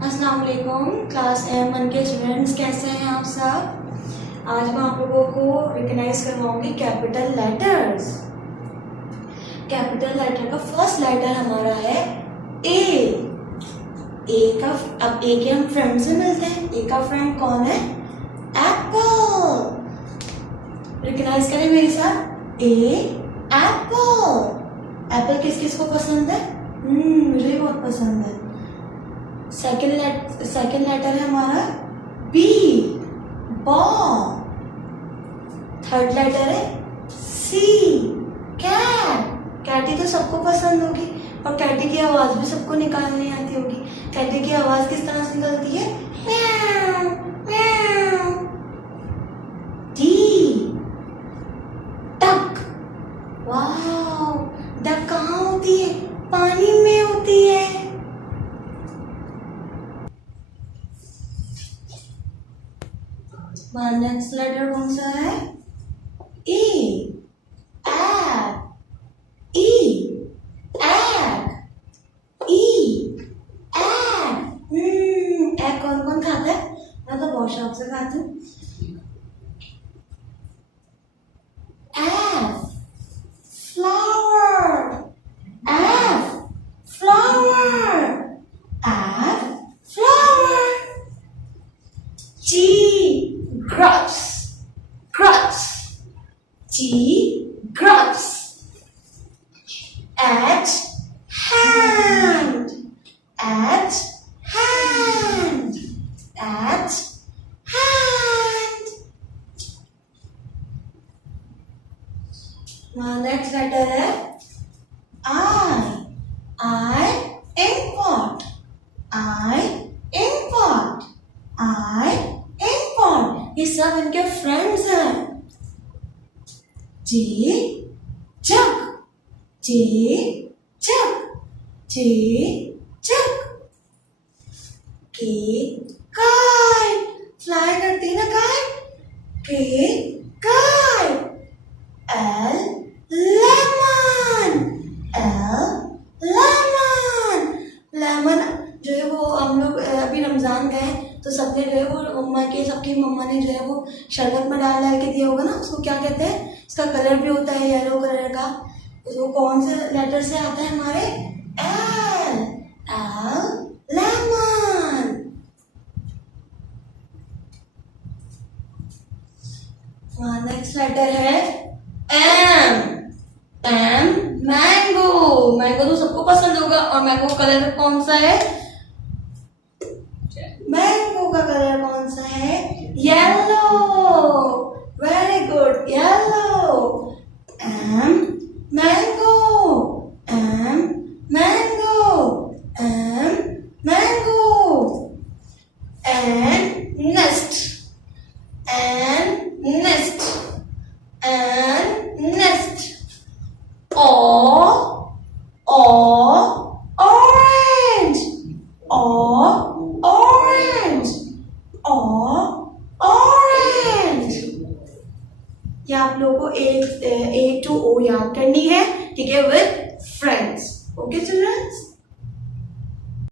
अस्सलाम वालेकुम क्लास एमन के स्टूडेंट्स, कैसे हैं आप सब। आज मैं आप लोगों को रिकग्नाइज करवाऊंगी कैपिटल लेटर्स। कैपिटल लेटर का फर्स्ट लेटर हमारा है ए। अब ए के हम फ्रेंड से मिलते हैं। ए का फ्रेंड कौन है? एप्पल। रिकग्नाइज करें मेरे साथ। ए एप्पल। एप्पल किस किस को पसंद है? मुझे बहुत पसंद है। सेकेंड लेटर है हमारा बी, बॉल। थर्ड लेटर है सी, कैट। कैटी तो सबको पसंद होगी और कैटी की आवाज भी सबको निकालनी आती होगी। कैटी की आवाज किस तरह से निकलती है? म्याऊ म्याऊ। D, duck. वाओ, डक कहाँ होती है? पानी में होती है। नेक्स्ट लेटर कौन सा है? ई, एग, ई, एग, ई, एग। एग कौन कौन खाता है? मैं तो बहुत शौक से खाती हूँ। Egg, flower, egg, flower, egg, flower. G, grapes, grapes. G, grapes. H, hand, H, hand, H, hand. Next letter है I import, I import, I import. ये सब इनके फ्रेंड्स हैं। जे जग, जे जग, जे जग। के काइट, फ्लाई करती है ना काइट। के kite. L lemon, L lemon. Lemon जो है वो हम लोग अभी रमजान गए तो सबने जो है वो सबकी मम्मा ने जो है वो शरबत में डाल के दिया होगा ना। उसको क्या कहते हैं? इसका कलर भी होता है येलो कलर का। तो कौन से लेटर से आता है हमारे? L, L lemon. Next letter है एम, एम मैंगो। मैंगो तो सबको पसंद होगा। और मैंगो कलर कौन सा है? मैंगो का कलर कौन सा है? Yellow. Very good, yellow. M mango, M mango, M mango. N nest, N nest, N nest. O orange, orange, orange. ये आप लोगों को ए टू ओ याद करनी है, ठीक है, विद